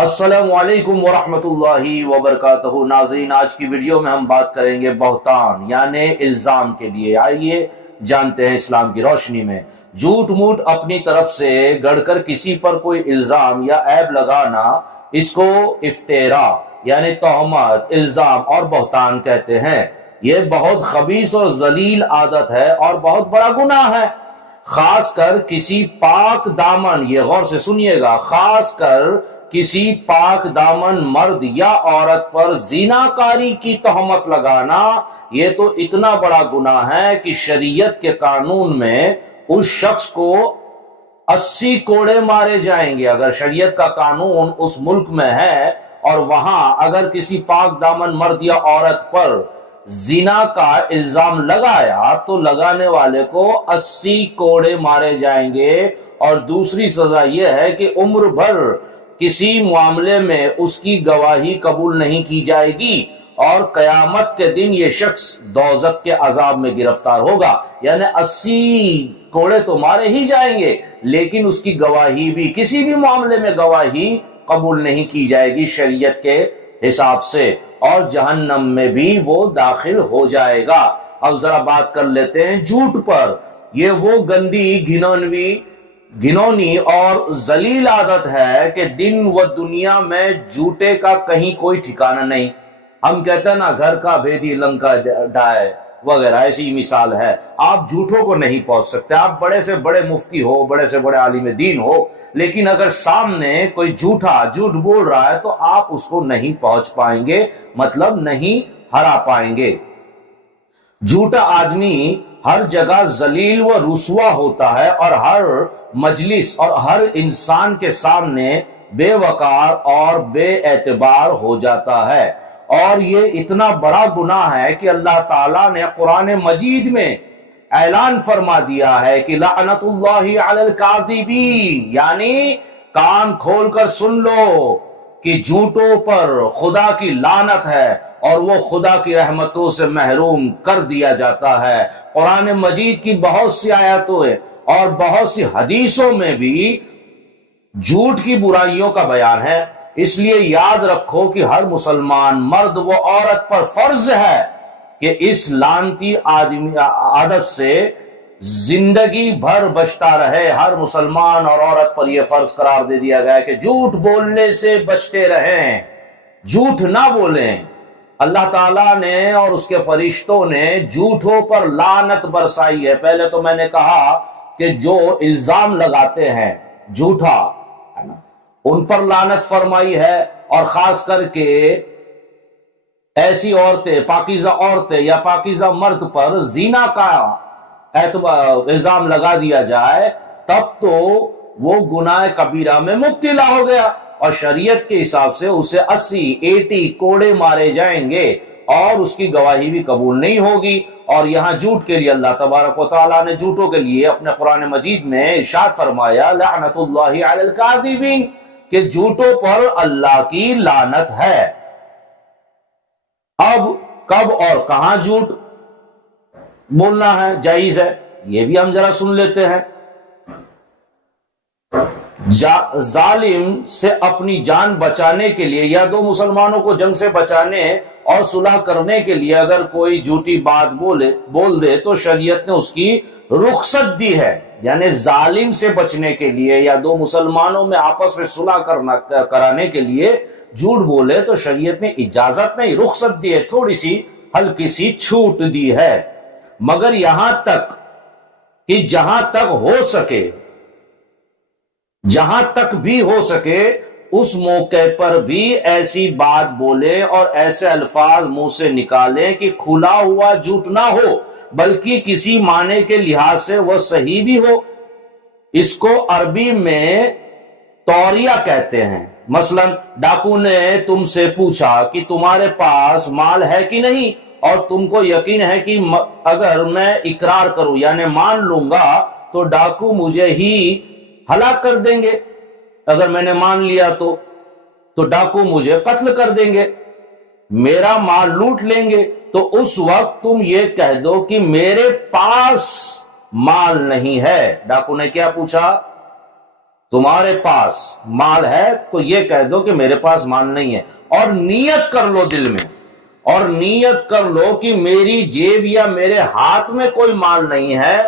السلام علیکم ورحمۃ اللہ وبرکاتہ۔ ناظرین، آج کی ویڈیو میں ہم بات کریں گے بہتان یعنی الزام کے لیے۔ آئیے جانتے ہیں اسلام کی روشنی میں جھوٹ موٹ اپنی طرف سے گڑھ کر کسی پر کوئی الزام یا عیب لگانا، اس کو افترا یعنی تہمت، الزام اور بہتان کہتے ہیں۔ یہ بہت خبیث اور ذلیل عادت ہے اور بہت بڑا گناہ ہے، خاص کر کسی پاک دامن، یہ غور سے سنیے گا، خاص کر کسی پاک دامن مرد یا عورت پر زیناکاری کی تہمت لگانا۔ یہ تو اتنا بڑا گناہ ہے کہ شریعت کے قانون میں اس شخص کو 80 کوڑے مارے جائیں گے۔ اگر شریعت کا قانون اس ملک میں ہے اور وہاں اگر کسی پاک دامن مرد یا عورت پر زنا کا الزام لگایا تو لگانے والے کو 80 کوڑے مارے جائیں گے، اور دوسری سزا یہ ہے کہ عمر بھر کسی معاملے میں اس کی گواہی قبول نہیں کی جائے گی، اور قیامت کے دن یہ شخص دوزخ کے عذاب میں گرفتار ہوگا۔ یعنی 80 کوڑے تو مارے ہی جائیں گے، لیکن اس کی گواہی بھی، کسی بھی معاملے میں گواہی قبول نہیں کی جائے گی شریعت کے حساب سے، اور جہنم میں بھی وہ داخل ہو جائے گا۔ اب ذرا بات کر لیتے ہیں جھوٹ پر۔ یہ وہ گندی، گھنونی اور ذلیل عادت ہے کہ دن و دنیا میں جھوٹے کا کہیں کوئی ٹھکانہ نہیں۔ ہم کہتے ہیں نا، گھر کا بھیدی لنکا ڈائے وغیرہ، ایسی مثال ہے۔ آپ جھوٹوں کو نہیں پہنچ سکتے، آپ بڑے سے بڑے مفتی ہو، بڑے سے بڑے عالم دین ہو، لیکن اگر سامنے کوئی جھوٹ بول رہا ہے تو آپ اس کو نہیں پہنچ پائیں گے، مطلب نہیں ہرا پائیں گے۔ جھوٹا آدمی ہر جگہ ذلیل و رسوا ہوتا ہے اور ہر مجلس اور ہر انسان کے سامنے بے وقار اور بے اعتبار ہو جاتا ہے۔ اور یہ اتنا بڑا گناہ ہے کہ اللہ تعالیٰ نے قرآن مجید میں اعلان فرما دیا ہے کہ لعنت اللہ علی الکاذبین، یعنی کان کھول کر سن لو کہ جھوٹوں پر خدا کی لعنت ہے اور وہ خدا کی رحمتوں سے محروم کر دیا جاتا ہے۔ قرآن مجید کی بہت سی آیاتوں اور بہت سی حدیثوں میں بھی جھوٹ کی برائیوں کا بیان ہے۔ اس لیے یاد رکھو کہ ہر مسلمان مرد و عورت پر فرض ہے کہ اس لعنتی عادت سے زندگی بھر بچتا رہے۔ ہر مسلمان اور عورت پر یہ فرض قرار دے دیا گیا ہے کہ جھوٹ بولنے سے بچتے رہیں، جھوٹ نہ بولیں۔ اللہ تعالیٰ نے اور اس کے فرشتوں نے جھوٹوں پر لعنت برسائی ہے۔ پہلے تو میں نے کہا کہ جو الزام لگاتے ہیں جھوٹا، ان پر لعنت فرمائی ہے، اور خاص کر کے ایسی عورتیں، پاکیزہ عورتیں یا پاکیزہ مرد پر زنا کا الزام لگا دیا جائے تب تو وہ گناہ کبیرہ میں مبتلا ہو گیا، اور شریعت کے حساب سے اسے 80 کوڑے مارے جائیں گے اور اس کی گواہی بھی قبول نہیں ہوگی۔ اور یہاں جھوٹ کے لیے اللہ تبارک و تعالیٰ نے جھوٹوں کے لیے اپنے قرآن مجید میں ارشاد فرمایا لعنت اللہ علی الکاذبین، کہ جھوٹوں پر اللہ کی لعنت ہے۔ اب کب اور کہاں جھوٹ بولنا ہے جائز ہے، یہ بھی ہم ذرا سن لیتے ہیں۔ ظالم سے اپنی جان بچانے کے لیے یا دو مسلمانوں کو جنگ سے بچانے اور صلح کرنے کے لیے اگر کوئی جھوٹی بات بول دے تو شریعت نے اس کی رخصت دی ہے۔ یعنی ظالم سے بچنے کے لیے یا دو مسلمانوں میں آپس میں صلح کرانے کے لیے جھوٹ بولے تو شریعت نے اجازت نہیں، رخصت دی ہے، تھوڑی سی ہلکی سی چھوٹ دی ہے، مگر یہاں تک کہ جہاں تک بھی ہو سکے اس موقع پر بھی ایسی بات بولے اور ایسے الفاظ منہ سے نکالے کہ کھلا ہوا جھوٹ نہ ہو بلکہ کسی معنی کے لحاظ سے وہ صحیح بھی ہو۔ اس کو عربی میں توریہ کہتے ہیں۔ مثلا ڈاکو نے تم سے پوچھا کہ تمہارے پاس مال ہے کہ نہیں، اور تم کو یقین ہے کہ اگر میں اقرار کروں یعنی مان لوں گا تو ڈاکو مجھے ہی ہلاک کر دیں گے، اگر میں نے مان لیا تو ڈاکو مجھے قتل کر دیں گے، میرا مال لوٹ لیں گے۔ تو اس وقت تم یہ کہہ دو کہ میرے پاس مال نہیں ہے۔ ڈاکو نے کیا پوچھا؟ تمہارے پاس مال ہے تو یہ کہہ دو کہ میرے پاس مال نہیں ہے، اور نیت کر لو دل میں، اور نیت کر لو کہ میری جیب یا میرے ہاتھ میں کوئی مال نہیں ہے،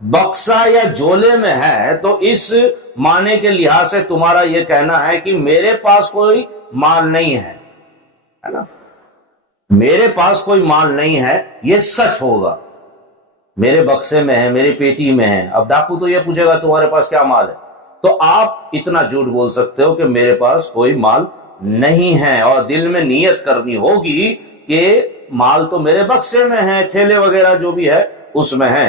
بکسا یا جھولے میں ہے، تو اس معنی کے لحاظ سے تمہارا یہ کہنا ہے کہ میرے پاس کوئی مال نہیں ہے نا، میرے پاس کوئی مال نہیں ہے، یہ سچ ہوگا، میرے بکسے میں ہے، میری پیٹی میں ہے۔ اب ڈاکو تو یہ پوچھے گا تمہارے پاس کیا مال ہے، تو آپ اتنا جھوٹ بول سکتے ہو کہ میرے پاس کوئی مال نہیں ہے، اور دل میں نیت کرنی ہوگی کہ مال تو میرے بکسے میں ہے، تھیلے وغیرہ جو بھی ہے اس میں ہے۔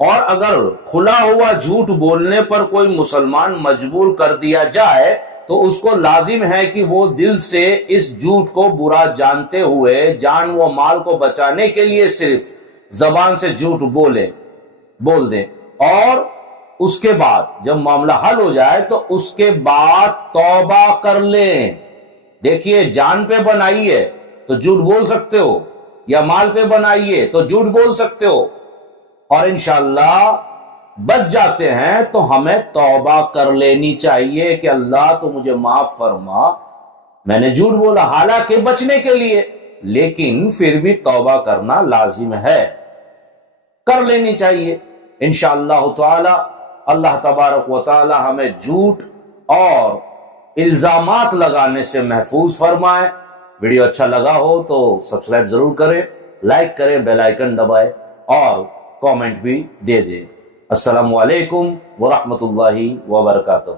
اور اگر کھلا ہوا جھوٹ بولنے پر کوئی مسلمان مجبور کر دیا جائے تو اس کو لازم ہے کہ وہ دل سے اس جھوٹ کو برا جانتے ہوئے جان و مال کو بچانے کے لیے صرف زبان سے جھوٹ بول دے، اور اس کے بعد جب معاملہ حل ہو جائے تو اس کے بعد توبہ کر لیں۔ دیکھیے، جان پہ بنائیے تو جھوٹ بول سکتے ہو، یا مال پہ بنائیے تو جھوٹ بول سکتے ہو، اور انشاءاللہ بچ جاتے ہیں تو ہمیں توبہ کر لینی چاہیے کہ اللہ تو مجھے معاف فرما، میں نے جھوٹ بولا حالانکہ بچنے کے لیے، لیکن پھر بھی توبہ کرنا لازم ہے، کر لینی چاہیے انشاءاللہ تعالی۔ اللہ تبارک و تعالی ہمیں جھوٹ اور الزامات لگانے سے محفوظ فرمائے۔ ویڈیو اچھا لگا ہو تو سبسکرائب ضرور کریں، لائک کریں، بیل آئیکن دبائیں اور کامنٹ بھی دے دیں۔ السلام علیکم ورحمۃ اللہ وبرکاتہ۔